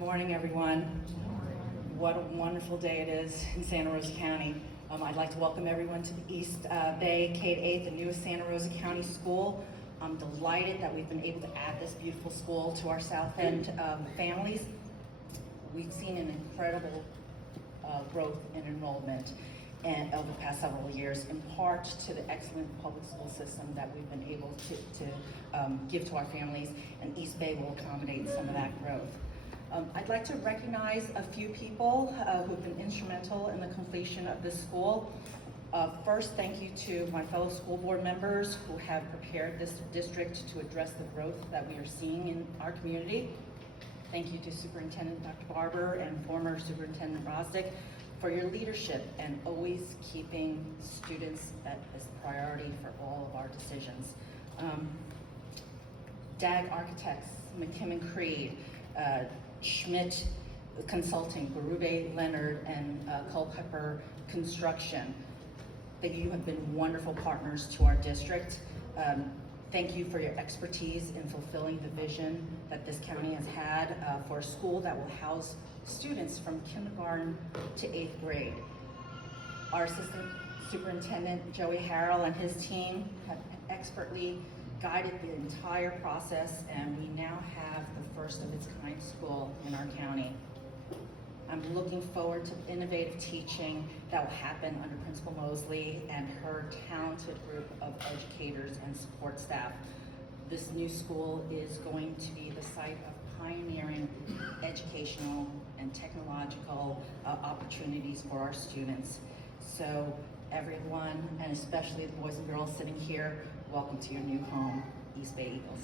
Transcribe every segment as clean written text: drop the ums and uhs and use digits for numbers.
morning, everyone. What a wonderful day it is in Santa Rosa County. I'd like to welcome everyone to the East Bay K-8, the newest Santa Rosa County school. I'm delighted that we've been able to add this beautiful school to our South End families. We've seen an incredible growth in enrollment and over the past several years, in part to the excellent public school system that we've been able to give to our families, and East Bay will accommodate some of that growth. I'd like to recognize a few people who've been instrumental in the completion of this school. First, thank you to my fellow school board members who have prepared this district to address the growth that we are seeing in our community. Thank you to Superintendent Dr. Barber and former Superintendent Rosdick for your leadership and always keeping students as a priority for all of our decisions. DAG Architects, McKim & Creed, Schmidt Consulting, Berube Leonard, and Culpepper Construction. You have been wonderful partners to our district. Thank you for your expertise in fulfilling the vision that this county has had for a school that will house students from kindergarten to 8th grade. Our Assistant Superintendent, Joey Harrell, and his team have expertly guided the entire process, and we now have the first of its kind school in our county. I'm looking forward to innovative teaching that will happen under Principal Mosley and her talented group of educators and support staff. This new school is going to be the site of pioneering educational and technological opportunities for our students. So everyone, and especially the boys and girls sitting here, welcome to your new home, East Bay Eagles.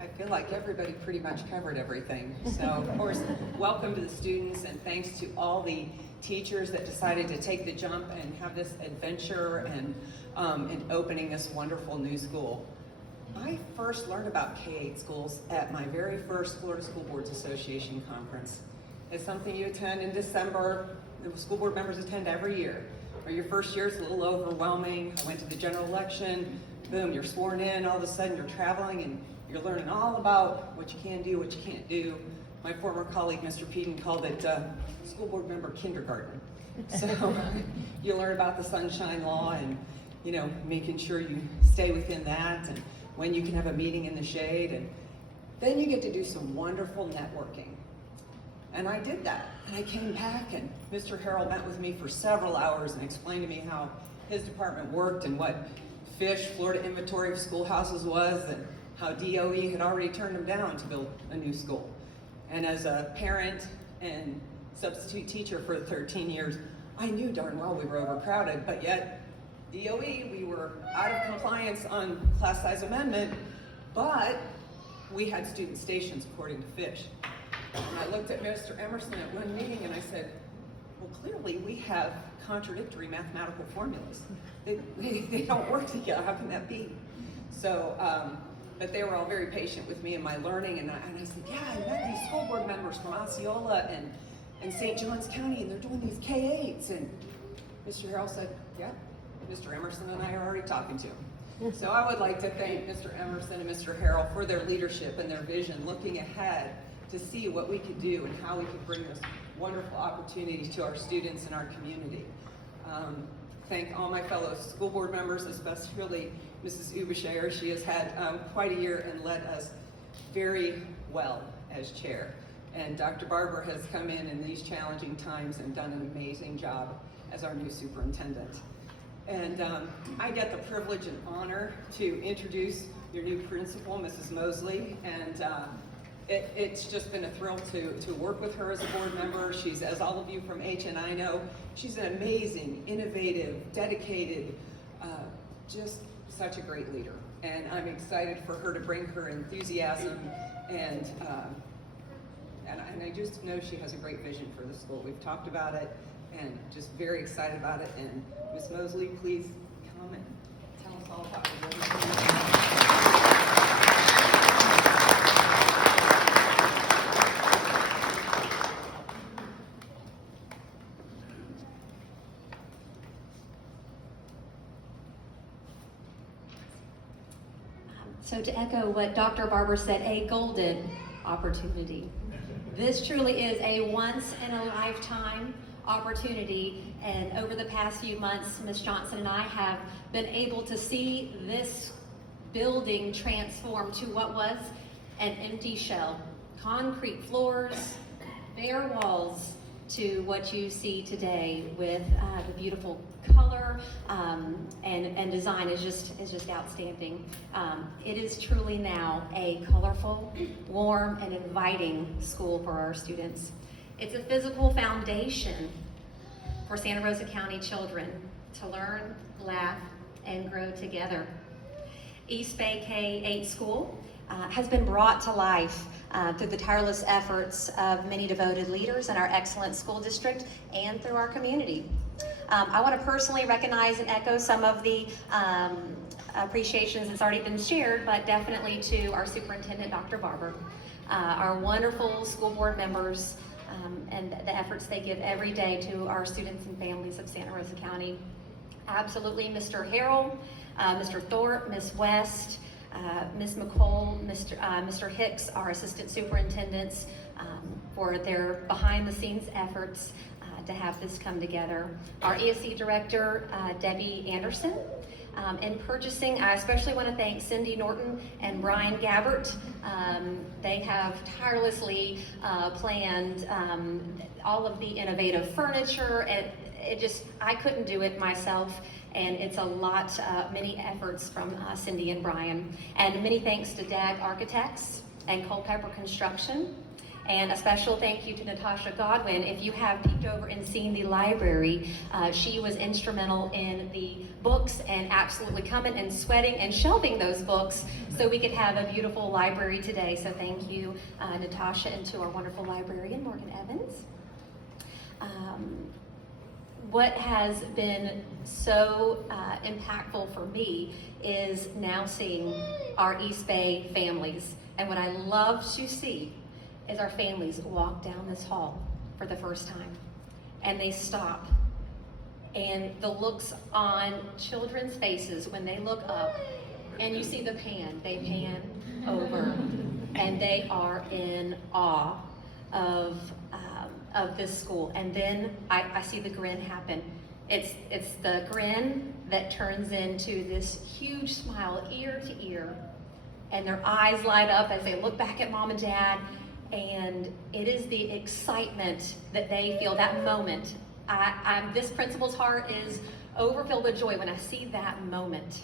I feel like everybody pretty much covered everything. So, of course, welcome to the students, and thanks to all the teachers that decided to take the jump and have this adventure and in opening this wonderful new school. I first learned about K-8 schools at my very first Florida School Boards Association conference. It's something you attend in December. The school board members attend every year. Or your first year is a little overwhelming. I went to the general election. Boom, you're sworn in. All of a sudden, you're traveling and you're learning all about what you can do, what you can't do. My former colleague, Mr. Peden, called it school board member kindergarten. So you learn about the sunshine law and, you know, making sure you stay within that and when you can have a meeting in the shade. And then you get to do some wonderful networking. And I did that. And I came back and Mr. Harrell met with me for several hours and explained to me how his department worked and what FISH, Florida Inventory of Schoolhouses, was, and how DOE had already turned them down to build a new school. And as a parent and substitute teacher for 13 years, I knew darn well we were overcrowded, but yet DOE, we were out of compliance on class size amendment, but we had student stations according to FISH. And I looked at Mr. Emerson at one meeting and I said, well, clearly we have contradictory mathematical formulas. They don't work together, how can that be? So, but they were all very patient with me and my learning, and I said, yeah, I met these school board members from Osceola and St. Johns County, and they're doing these K-8s. And Mr. Harrell said, yeah, Mr. Emerson and I are already talking to him. So I would like to thank Mr. Emerson and Mr. Harrell for their leadership and their vision, looking ahead to see what we could do and how we could bring this wonderful opportunity to our students and our community. Thank all my fellow school board members, especially Mrs. Ubasher. She has had quite a year and led us very well as chair. And Dr. Barber has come in these challenging times and done an amazing job as our new superintendent. And I get the privilege and honor to introduce your new principal, Mrs. Mosley. And it's just been a thrill to work with her as a board member. She's, as all of you from HNI know, she's an amazing, innovative, dedicated, just such a great leader. And I'm excited for her to bring her enthusiasm and I just know she has a great vision for the school. We've talked about it and just very excited about it. And Ms. Mosley, please come and tell us all about it. So to echo what Dr. Barber said, a golden opportunity. This truly is a once-in-a-lifetime opportunity, and over the past few months, Ms. Johnson and I have been able to see this building transform to what was an empty shell. Concrete floors, bare walls, to what you see today with the beautiful color and design is just outstanding. It is truly now a colorful, warm, and inviting school for our students. It's a physical foundation for Santa Rosa County children to learn, laugh, and grow together. East Bay K-8 School has been brought to life through the tireless efforts of many devoted leaders in our excellent school district and through our community. I want to personally recognize and echo some of the appreciations that's already been shared, but definitely to our superintendent, Dr. Barber, our wonderful school board members, and the efforts they give every day to our students and families of Santa Rosa County. Absolutely, Mr. Harrell, Mr. Thorpe, Ms. West, Ms. McCole, Mr. Hicks, our assistant superintendents, for their behind-the-scenes efforts to have this come together. Our ESC director, Debbie Anderson. In purchasing, I especially want to thank Cindy Norton and Brian Gabbert. They have tirelessly planned all of the innovative furniture, and I couldn't do it myself. And it's a lot, many efforts from Cindy and Brian. And many thanks to DAG Architects and Culpeper Construction. And a special thank you to Natasha Godwin. If you have peeked over and seen the library, she was instrumental in the books and absolutely coming and sweating and shelving those books so we could have a beautiful library today. So thank you, Natasha, and to our wonderful librarian, Morgan Evans. What has been so impactful for me is now seeing our East Bay families. And what I love to see is our families walk down this hall for the first time. And they stop. And the looks on children's faces when they look up, and you see the pan, they pan over, and they are in awe of this school. And then I see the grin happen. It's the grin that turns into this huge smile ear to ear, and their eyes light up as they look back at mom and dad, and it is the excitement that they feel that moment. This principal's heart is overfilled with joy when I see that moment.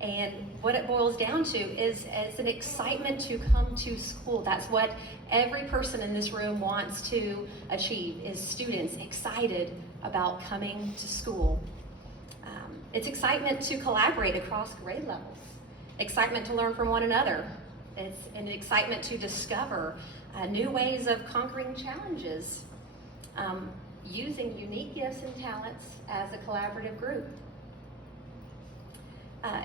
And what it boils down to is an excitement to come to school. That's what every person in this room wants to achieve, is students excited about coming to school. It's excitement to collaborate across grade levels, excitement to learn from one another. It's an excitement to discover new ways of conquering challenges, using unique gifts and talents as a collaborative group.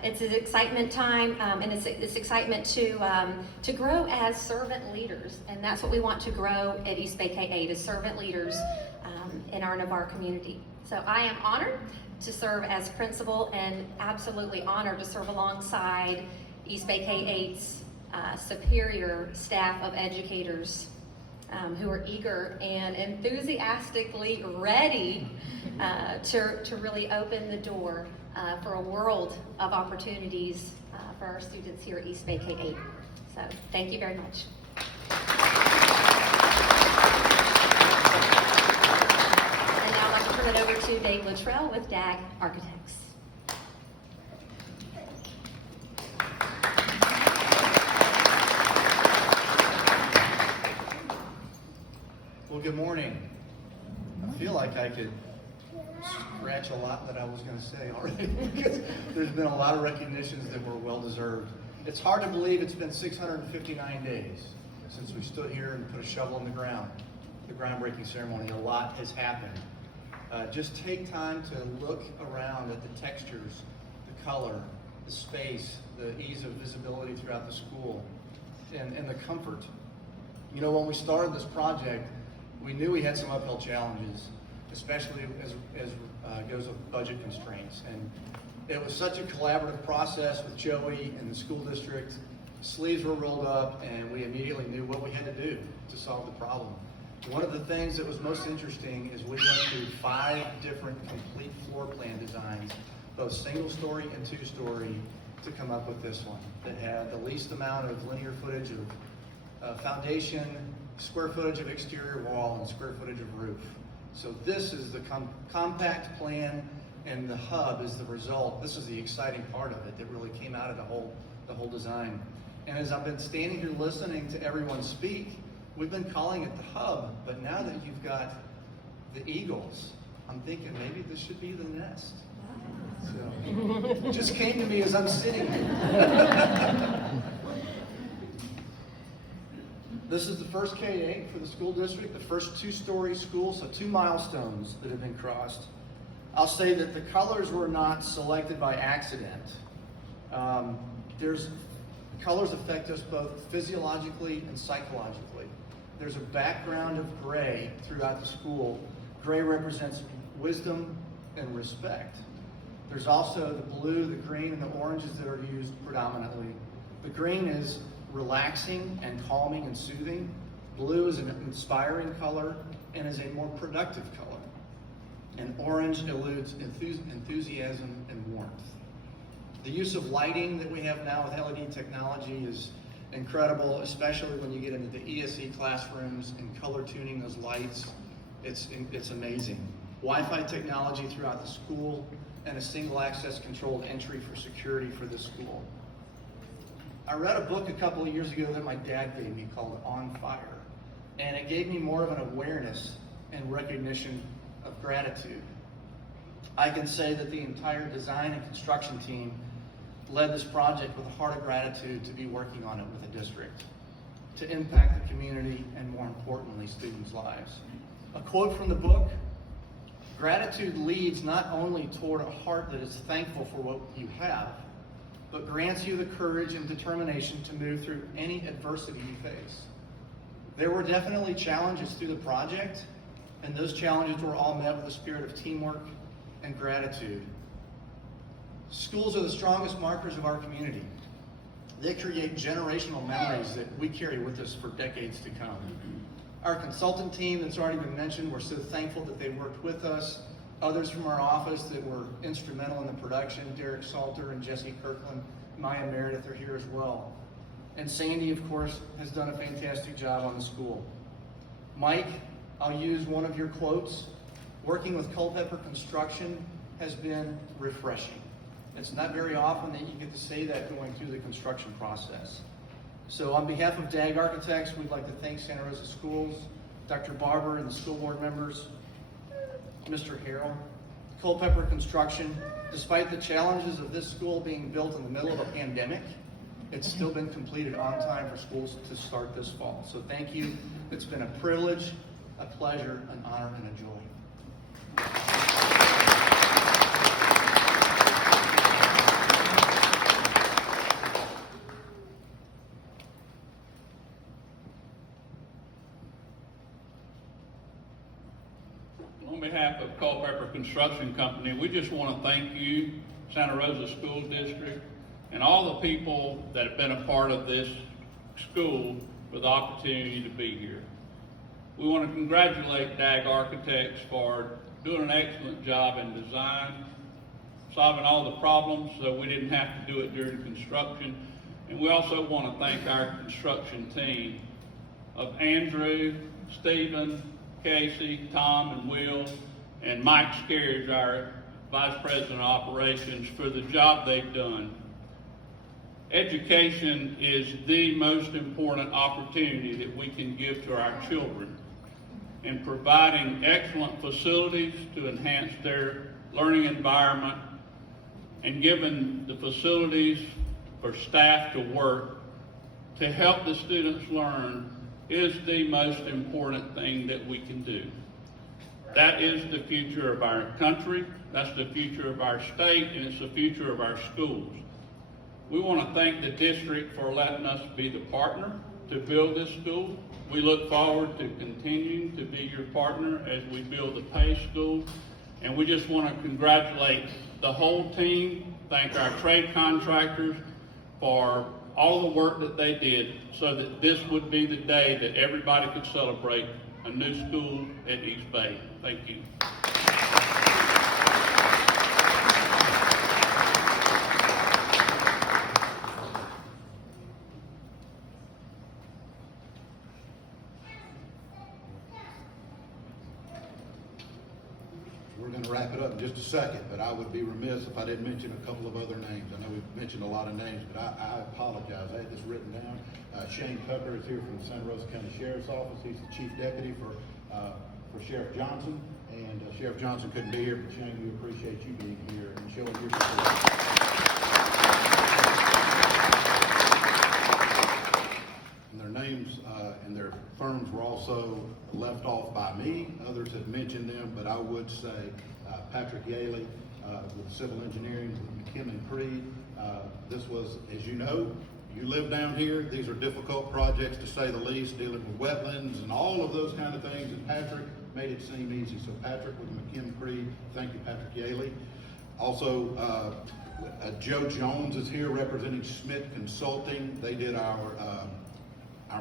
It's an excitement time, and it's excitement to grow as servant leaders, and that's what we want to grow at East Bay K-8, is servant leaders in our Navarre community. So I am honored to serve as principal, and absolutely honored to serve alongside East Bay K-8's superior staff of educators who are eager and enthusiastically ready to really open the door for a world of opportunities for our students here at East Bay K-8. So thank you very much. And now I'd like to turn it over to Dave Luttrell with DAG Architects. Well, good morning. I feel like I could scratch a lot that I was going to say already because there's been a lot of recognitions that were well deserved. It's hard to believe it's been 659 days since we stood here and put a shovel in the ground. The groundbreaking ceremony, a lot has happened. Just take time to look around at the textures, the color, the space, the ease of visibility throughout the school, and the comfort. You know, when we started this project, we knew we had some uphill challenges, especially as goes with budget constraints. And It was such a collaborative process with Joey and the school district. Sleeves were rolled up and we immediately knew what we had to do to solve the problem. One of the things that was most interesting is we went through 5 different complete floor plan designs, both single story and 2-story, to come up with this one that had the least amount of linear footage of foundation, square footage of exterior wall, and square footage of roof. So this is the compact plan, and the hub is the result. This is the exciting part of it that really came out of the whole design. And as I've been standing here listening to everyone speak, we've been calling it the hub, but now that you've got the eagles, I'm thinking maybe this should be the nest. So, it just came to me as I'm sitting here. This is the first K-8 for the school district, the first 2-story school, so 2 milestones that have been crossed. I'll say that the colors were not selected by accident. Colors affect us both physiologically and psychologically. There's a background of gray throughout the school. Gray represents wisdom and respect. There's also the blue, the green, and the oranges that are used predominantly. The green is relaxing and calming and soothing. Blue is an inspiring color and is a more productive color. And orange alludes enthusiasm and warmth. The use of lighting that we have now with LED technology is incredible, especially when you get into the ESE classrooms and color tuning those lights. It's amazing. Wi-Fi technology throughout the school and a single access controlled entry for security for this school. I read a book a couple of years ago that my dad gave me called On Fire, and it gave me more of an awareness and recognition of gratitude. I can say that the entire design and construction team led this project with a heart of gratitude to be working on it with the district, to impact the community and, more importantly, students' lives. A quote from the book: "Gratitude leads not only toward a heart that is thankful for what you have, but grants you the courage and determination to move through any adversity you face." There were definitely challenges through the project, and those challenges were all met with a spirit of teamwork and gratitude. Schools are the strongest markers of our community. They create generational memories that we carry with us for decades to come. Our consultant team that's already been mentioned, we're so thankful that they worked with us. Others from our office that were instrumental in the production, Derek Salter and Jesse Kirkland, Maya Meredith are here as well. And Sandy, of course, has done a fantastic job on the school. Mike, I'll use one of your quotes. "Working with Culpeper Construction has been refreshing." It's not very often that you get to say that going through the construction process. So on behalf of DAG Architects, we'd like to thank Santa Rosa Schools, Dr. Barber and the school board members, Mr. Harrell. Culpeper Construction, despite the challenges of this school being built in the middle of a pandemic, it's still been completed on time for schools to start this fall. So thank you. It's been a privilege, a pleasure, an honor, and a joy. On behalf of Culpeper Construction Company, we just want to thank you, Santa Rosa School District, and all the people that have been a part of this school for the opportunity to be here. We want to congratulate DAG Architects for doing an excellent job in design, solving all the problems so we didn't have to do it during construction. And we also want to thank our construction team of Andrew, Stephen, Casey, Tom, and Will, and Mike Scares, our Vice President of Operations, for the job they've done. Education is the most important opportunity that we can give to our children, and providing excellent facilities to enhance their learning environment and giving the facilities for staff to work to help the students learn is the most important thing that we can do. That is the future of our country, that's the future of our state, and it's the future of our schools. We want to thank the district for letting us be the partner to build this school. We look forward to continuing to be your partner as we build the Pace School And we just want to congratulate the whole team, thank our trade contractors for all the work that they did so that this would be the day that everybody could celebrate a new school at East Bay. Thank you. We're going to wrap it up in just a second, but I would be remiss if I didn't mention a couple of other names. I know we've mentioned a lot of names, but I apologize. I had this written down. Shane Tucker is here from the Santa Rosa County Sheriff's Office. He's the Chief Deputy for Sheriff Johnson, and Sheriff Johnson couldn't be here, but Shane, we appreciate you being here and showing your support. And their names and their firms were also left off by me. Others have mentioned them, but I would say Patrick Yaley with Civil Engineering with McKim & Creed. This was, as you know, you live down here. These are difficult projects to say the least, dealing with wetlands and all of those kind of things, and Patrick made it seem easy. So Patrick with McKim & Creed, thank you, Patrick Yaley. Also, Joe Jones is here representing Schmidt Consulting. They did our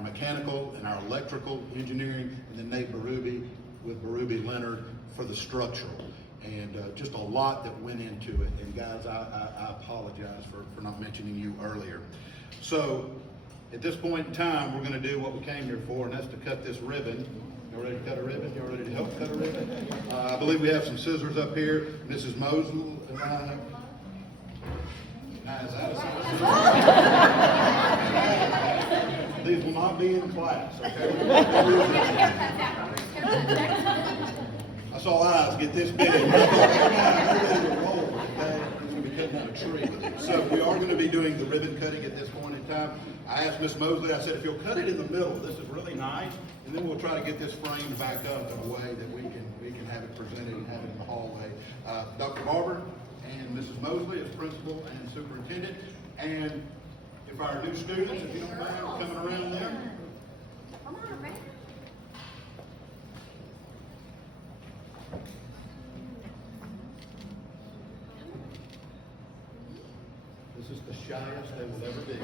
mechanical and our electrical engineering, and then Nate Berube with Berube Leonard for the structural. And just a lot that went into it. And guys, I apologize for not mentioning you earlier. So at this point in time, we're going to do what we came here for, and that's to cut this ribbon. You ready to cut a ribbon? You ready to help cut a ribbon? I believe we have some scissors up here. Mrs. Mosley. These will not be in class, okay? I saw eyes get this big. Cutting out a tree with it. So we are going to be doing the ribbon cutting at this point in time. I asked Miss Mosley, I said, if you'll cut it in the middle, this is really nice, and then we'll try to get this framed back up in a way that we can have it presented and have it in the hallway. Dr. Barber and Mrs. Mosley as principal and superintendent, and if our new students, if you don't mind coming around there. Come on, right? This is the shyest they will ever be.